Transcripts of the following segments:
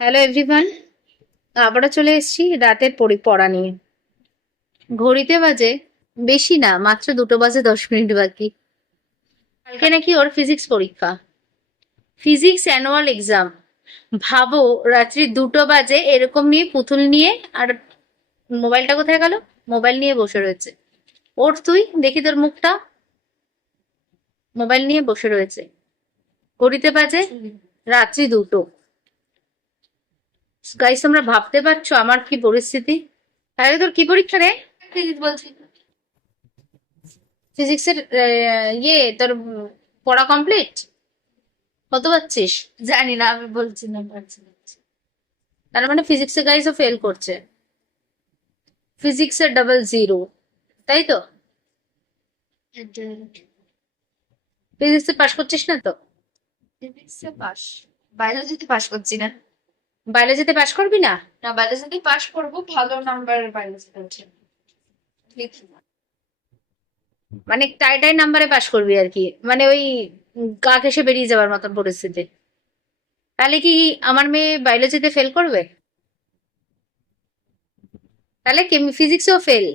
Hello everyone, আবারও চলে এসেছি রাতের পড়া নিয়ে। ঘড়িতে বাজে বেশি না, মাত্র 2:10 বাকি। কালকে নাকি ওর ফিজিক্স পরীক্ষা, ফিজিক্স অ্যানুয়াল এক্সাম। ভাবো, রাত্রি 2 বাজে এরকম নিয়ে পুতুল নিয়ে, আর মোবাইলটা কোথায় গেল? মোবাইল নিয়ে বসে রয়েছে। ওর তুই দেখি তোর মুখটা, মোবাইল নিয়ে বসে রয়েছে। ঘড়িতে বাজে রাত্রি 2। গাইস, তোমরা ভাবতে পারছো আমার কি পরিস্থিতি? তাহলে তোর কি পরীক্ষা রে? ফিজিক্স বলছি, ফিজিক্সের তোর পড়া কমপ্লিট? কত পাচ্ছিস? জানি না, আমি বলছি না, পারছি না। তার মানে ফিজিক্সে গাইসও ফেল করছে, ফিজিক্সের ডাবল 0, তাই তো? ফিজিক্সে পাশ করছিস না তো? ফিজিক্সে পাস, বায়োলজিতে পাস করছি না। বায়োলজিতে পাশ করবি না? না, বায়োলজিতে পাস করবো, ভালো নাম্বারের বায়োলজিতে আছে। লিখি না। মানে টাই টাই নাম্বারে পাশ করবি আর কি, মানে ওই গা ঘেসে বেরিয়ে যাওয়ার মতন পরিস্থিতি। তাহলে কি আমার মেয়ে বায়োলজিতে ফেল করবে? তাহলে ফিজিক্সেও ফেল?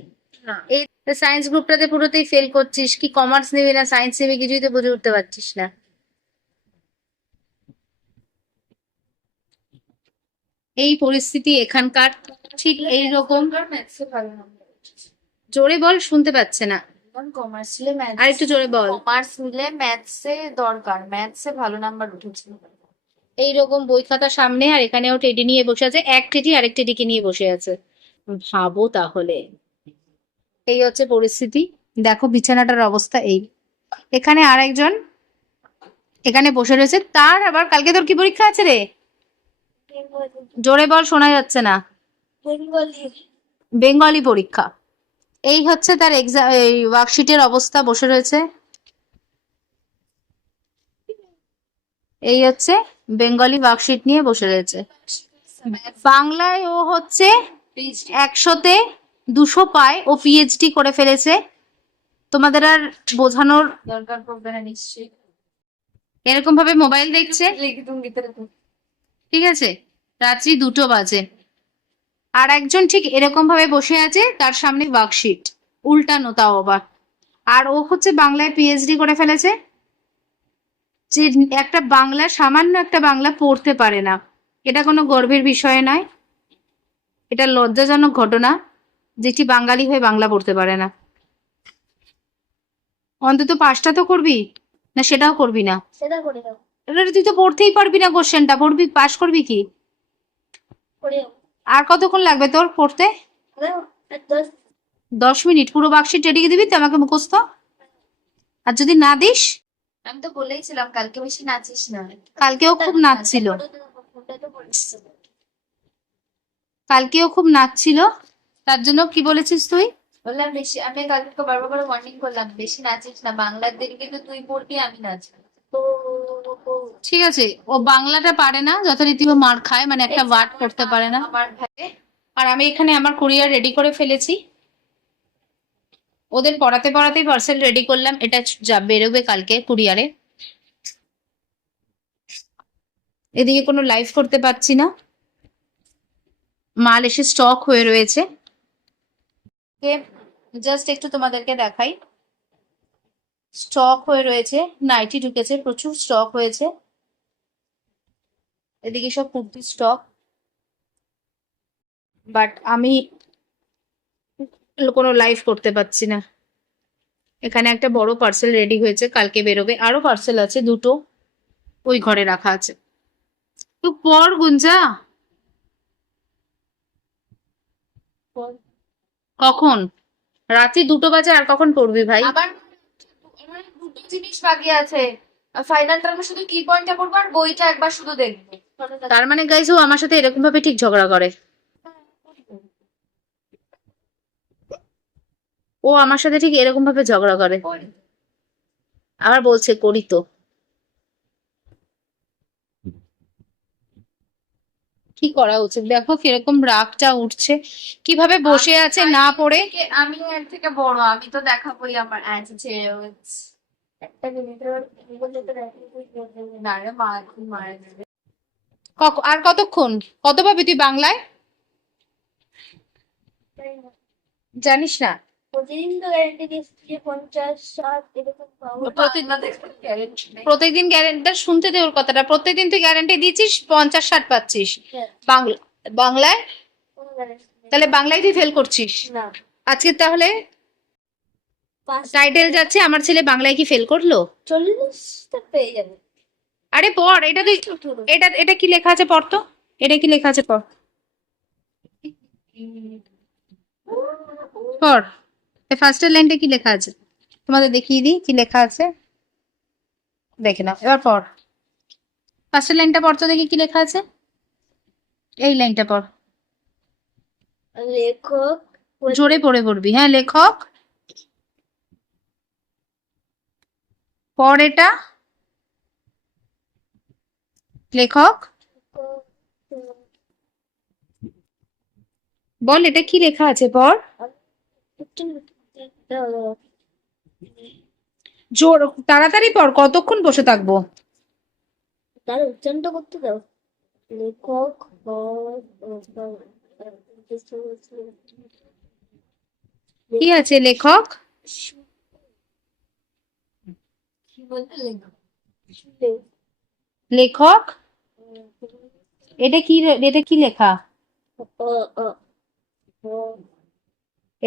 না, এই সায়েন্স গ্রুপটাতে পুরোতেই ফেল করছিস, কি কমার্স নিবি না সায়েন্স নিবি কিছুই তো বুঝে উঠতে পারছিস না। এই পরিস্থিতি এখানকার, ঠিক এই রকম। ম্যাথসে ভালো নাম্বার উঠেছে। জোরে বল, শুনতে পাচ্ছে না। কমার্স নিলে ম্যাথস, আর একটু জোরে বল। কমার্স নিলে ম্যাথসে দরকার, ম্যাথসে ভালো নাম্বার উঠেছে। এইরকম বই খাতা সামনে, আর এখানেও টেডি নিয়ে বসে আছে, এক টেডি আরেক টেডিকে নিয়ে বসে আছে। ভাবো তাহলে, এই হচ্ছে পরিস্থিতি। দেখো বিছানাটার অবস্থা এই। এখানে আরেকজন এখানে বসে রয়েছে, তার আবার কালকে তোর কি পরীক্ষা আছে রে? জোরে বল, শোনা যাচ্ছে না। বেঙ্গলি পরীক্ষা। এই হচ্ছে তার এক্সাম, এই ওয়ার্কশিটের অবস্থা, বসে রয়েছে। এই হচ্ছে বেঙ্গলি ওয়ার্কশিট নিয়ে বসে রয়েছে। বাংলায় ও হচ্ছে 100-তে 200 পায়, ও পিএইচডি করে ফেলেছে। তোমাদের আর বোঝানোর দরকার পড়বে না নিশ্চয়ই। এরকম ভাবে মোবাইল দেখছে, লিখি তুমি ভিতরে তো। ঠিক আছে? রাত্রি 2 বাজে, আর একজন ঠিক এরকম ভাবে বসে আছে, তার সামনে ওয়ার্কশিট উল্টানো, তাও আবার। আর ও হচ্ছে বাংলায় পিএইচডি করে ফেলেছে, যে একটা বাংলা, সামান্য একটা বাংলা পড়তে পারে না। এটা কোনো গর্বের বিষয় নয়, এটা লজ্জাজনক ঘটনা, যেটি বাঙালি হয়ে বাংলা পড়তে পারে না। অন্তত পাসটা তো করবি, না সেটাও করবি না? সেটা করে দাও, এবারে তুই তো পড়তেই পারবি না, কোশ্চেনটা পড়বি, পাস করবি কি? করে দাও। আর কতক্ষণ লাগবে তোর পড়তে? 10 মিনিট পুরো বাক্সিট রেডি দিবি তো আমাকে মুখস্থ? আর যদি না দিস? আমি তো বলেইছিলাম কালকে বেশি নাচিস না। কালকেও খুব নাচছিল, কালকেও খুব নাচছিল, তার জন্য কি বলেছিস তুই? বললাম বেশি, আমি কালকে বারবার করে ওয়ার্নিং করলাম বেশি নাচিস না, বাংলার দিন কিন্তু তুই পড়বি, আমি নাচবো। তো ঠিক আছে, ও বাংলাটা পারে না, যথারীতি ও মার খায়, মানে একটা ওয়ার্ড করতে পারে না। আমার ভাই আর আমি এখানে আমার কুরিয়ার রেডি করে ফেলেছি, ওদের পড়াতে পড়াতেই পার্সেল রেডি করলাম, এটা যা বেরোবে কালকে কুরিয়ারে। এদিকে কোনো লাইভ করতে পারছি না, মাল এসে স্টক হয়ে রয়েছে। জাস্ট একটু তোমাদেরকে দেখাই, স্টক হয়ে রয়েছে, নাইটি ঢুকেছে, প্রচুর স্টক হয়েছে। এদিকে সব কুর্তি স্টক, বাট আমি কোনো লাইভ করতে পারছি না। এখানে একটা বড় পার্সেল রেডি হয়েছে, কালকে বেরোবে। আরো পার্সেল আছে 2টো, ওই ঘরে রাখা আছে। তো পড় গুঞ্জা। কখন? রাত্রি 2 বাজে, আর কখন পড়বি ভাই? আবার আমার দুটো জিনিস বাকি আছে, ফাইনালটা আমি শুধু কি পয়েন্টটা পড়বো আর বইটা একবার শুধু দেখবো। তার মানে গাইস, ও আমার সাথে এরকম ভাবে ঠিক ঝগড়া করে, ও আমার সাথে ঠিক এরকম ভাবে ঝগড়া করে, আবার বলছে করি তো। কি করা উচিত? দেখো কিরকম রাগটা উঠছে, কিভাবে বসে আছে না পড়ে। আমি এর থেকে বড়, আমি তো দেখাবোই আমার অ্যাটিটিউড। একটা মিনিটের না রে, মা এখন মারা যাবে। আর কতক্ষণ, কত পাবি তুই বাংলায়? জানিস না? প্রতিদিন তো গ্যারেন্টি দিচ্ছে 50-60 এরকম পাবো। প্রত্যেকদিন গ্যারেন্টি শুনতে দে ওর কথাটা। প্রত্যেকদিন তুই গ্যারেন্টি দিচ্ছিস 50-60 পাচ্ছিস। হ্যাঁ, বাংলায় কোনো guarantee নেই। তাহলে বাংলায় তুই ফেল করছিস না, আজকে। তাহলে পাঁচ টাইটেল যাচ্ছে আমার ছেলে বাংলায় কি ফেল করলো। 40টা পেয়ে যাবে। আরে পড় এটা তুই। এটা এটা কি লেখা আছে পড় তো। এটা কি লেখা আছে পড় পড়। এই ফার্স্টের লাইনটা কি লেখা আছে তোমাদের দেখিয়ে দিই কি লেখা আছে, দেখে নাও এবার পড়। ফার্স্টের লাইনটা পড় তো দেখি কি লেখা আছে। এই লাইনটা পড়, লেখক জোরে পড়ে পড়বি। হ্যাঁ লেখক, পড় এটা। লেখক বল এটা কি লেখা আছে পড়। জোর তাড়াতাড়ি পড়, কতক্ষণ বসে থাকবো। তার উচ্চারণটা করতে দাও। লেখক কি আছে লেখক, কি বলতে লেখক লেখক এটা কি, এটা কি লেখা।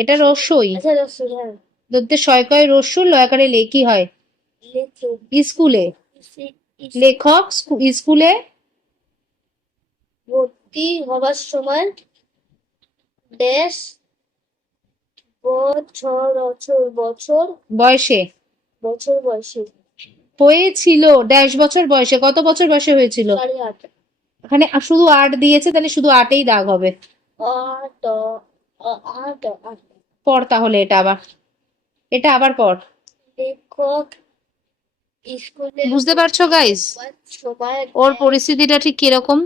এটা রস্যই, আচ্ছা রসুন দন্তে শয়কয় রস্য লয়াকারে লে কি হয় লেখক স্কুলে। লেখক স্কুলে ভর্তি হবার সময় ড্যাশ বছর বছর বছর বয়সে বছর বয়সে হয়েছিল ড্যাশ বছর বয়সে। কত বছর বয়সে হয়েছিল? 8.5 এখানে শুধু 8 দিয়েছে, তাহলে শুধু 8এই দাগ হবে। 8 8 8 পড় তাহলে এটা আবার, এটা আবার পড়। লেখক স্কুলে বুঝতে পারছো গাইস সময় ওর পরিস্থিতিটা ঠিক কিরকম।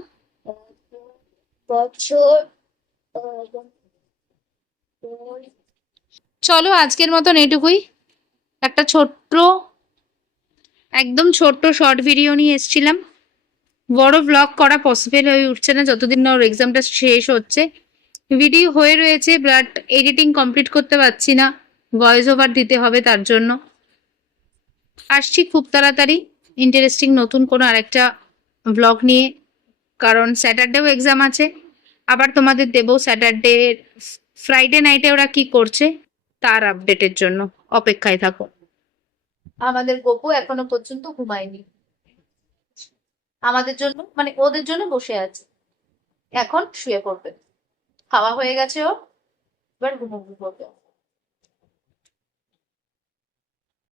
বছর চলো আজকের মতন এটুকুই। একটা ছোট্ট, একদম ছোট্ট শর্ট ভিডিও নিয়ে এসেছিলাম। বড় ব্লগ করা পসিবল হয়ে উঠছে না যতদিন না ওর এক্সামটা শেষ হচ্ছে। ভিডিও হয়ে রয়েছে বাট এডিটিং কমপ্লিট করতে পারছি না, ভয়েস ওভার দিতে হবে তার জন্য। আসছি খুব তাড়াতাড়ি ইন্টারেস্টিং নতুন কোনো আরেকটা ব্লগ নিয়ে, কারণ স্যাটারডেও এক্সাম আছে। আবার তোমাদের দেবো স্যাটারডে ফ্রাইডে নাইটে ওরা কি করছে তার আপডেটের জন্য অপেক্ষায় থাকো। আমাদের গপু এখনো পর্যন্ত ঘুমায়নি, আমাদের জন্য মানে ওদের জন্য বসে আছে। এখন শুয়ে পড়বে, খাওয়া হয়ে গেছে ওর, এবার ঘুমোবে।